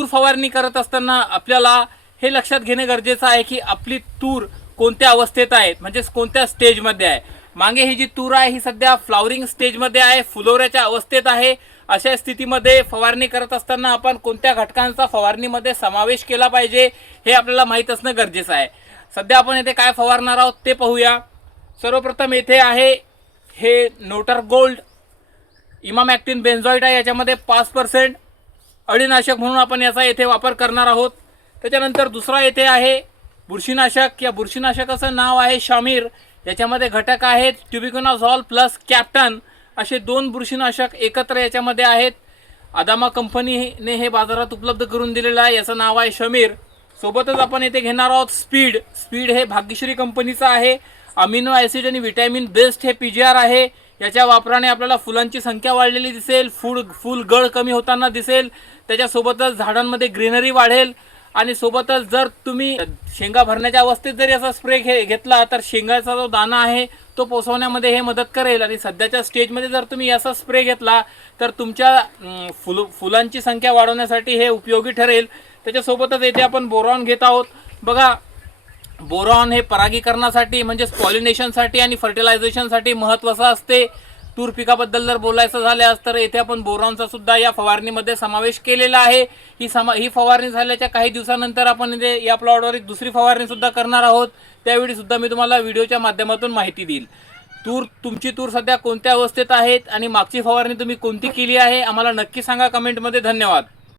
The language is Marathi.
तूर फवारणी करत असताना आपल्याला हे लक्षात घेणे गरजेचं आहे की आपली तूर कोणत्या अवस्थेत आहे, म्हणजे कोणत्या स्टेजमध्ये आहे। मागे ही जी तूर आहे ही सध्या फ्लावरिंग स्टेजमध्ये आहे, फुलोऱ्याच्या अवस्थेत आहे। अशा स्थितीमध्ये फवारणी करत असताना आपण कोणत्या घटकांचा फवारणीमध्ये समावेश केला पाहिजे हे आपल्याला माहीत असणं गरजेचं आहे। सध्या आपण येथे काय फवारणार आहोत ते पाहूया। सर्वप्रथम येथे आहे हे नोटर गोल्ड इमामॅक्टिन बेन्झोएट आहे, याच्यामध्ये 5% अळीनाशक म्हणून आपण याचा येथे वापर करणार आहोत। त्याच्यानंतर दुसरा येथे आहे बुरशीनाशक, या बुरशीनाशकाचं नाव आहे शामीर, याच्यामध्ये घटक आहेत ट्युबिकोनाझॉल प्लस कॅप्टन असे 2 बुरशीनाशक एकत्र याच्यामध्ये आहेत। अदामा कंपनीने हे बाजारात उपलब्ध करून दिलेलं आहे, याचं नाव आहे शमीर। सोबतच आपण येथे घेणार आहोत स्पीड हे भाग्यश्री कंपनीचं आहे। अमिनो ॲसिड आणि विटॅमिन बेस्ड हे PGR आहे। याच्या वापराने आपल्याला फुलांची संख्या वाढलेली दिसेल, फुल गळ कमी होताना दिसेल, त्याच्यासोबतच झाडांमध्ये ग्रीनरी वाढेल। आणि सोबतच जर तुम्ही शेंगा भरण्याच्या अवस्थेत जर याचा स्प्रे घेतला तर शेंगाचा जो दाना आहे तो पोसवण्यामध्ये हे मदत करेल। आणि सध्याच्या स्टेजमध्ये जर तुम्ही याचा स्प्रे घेतला तर तुमच्या फुलांची संख्या वाढवण्यासाठी हे उपयोगी ठरेल। त्याच्यासोबतच येथे आपण बोरॉन घेत आहोत। बघा, बोरॉन हे परागीकरणासाठी म्हणजेच पॉलिनेशनसाठी आणि फर्टिलायझेशनसाठी महत्त्वाचं असते। तूर पिकाबद्दल जर बोलायचं झाल्यास तर येथे आपण बोरॉनचा सुद्धा या फवारणीमध्ये समावेश केलेला आहे। ही फवारणी झाल्याच्या काही दिवसानंतर आपण इथे या प्लॉटवर एक दुसरी फवारणी सुद्धा करणार आहोत, त्यावेळी सुद्धा मी तुम्हाला व्हिडिओच्या माध्यमातून माहिती देईल। तुमची तूर सध्या कोणत्या अवस्थेत आहेत आणि मागची फवारणी तुम्ही कोणती केली आहे आम्हाला नक्की सांगा कमेंटमध्ये। धन्यवाद।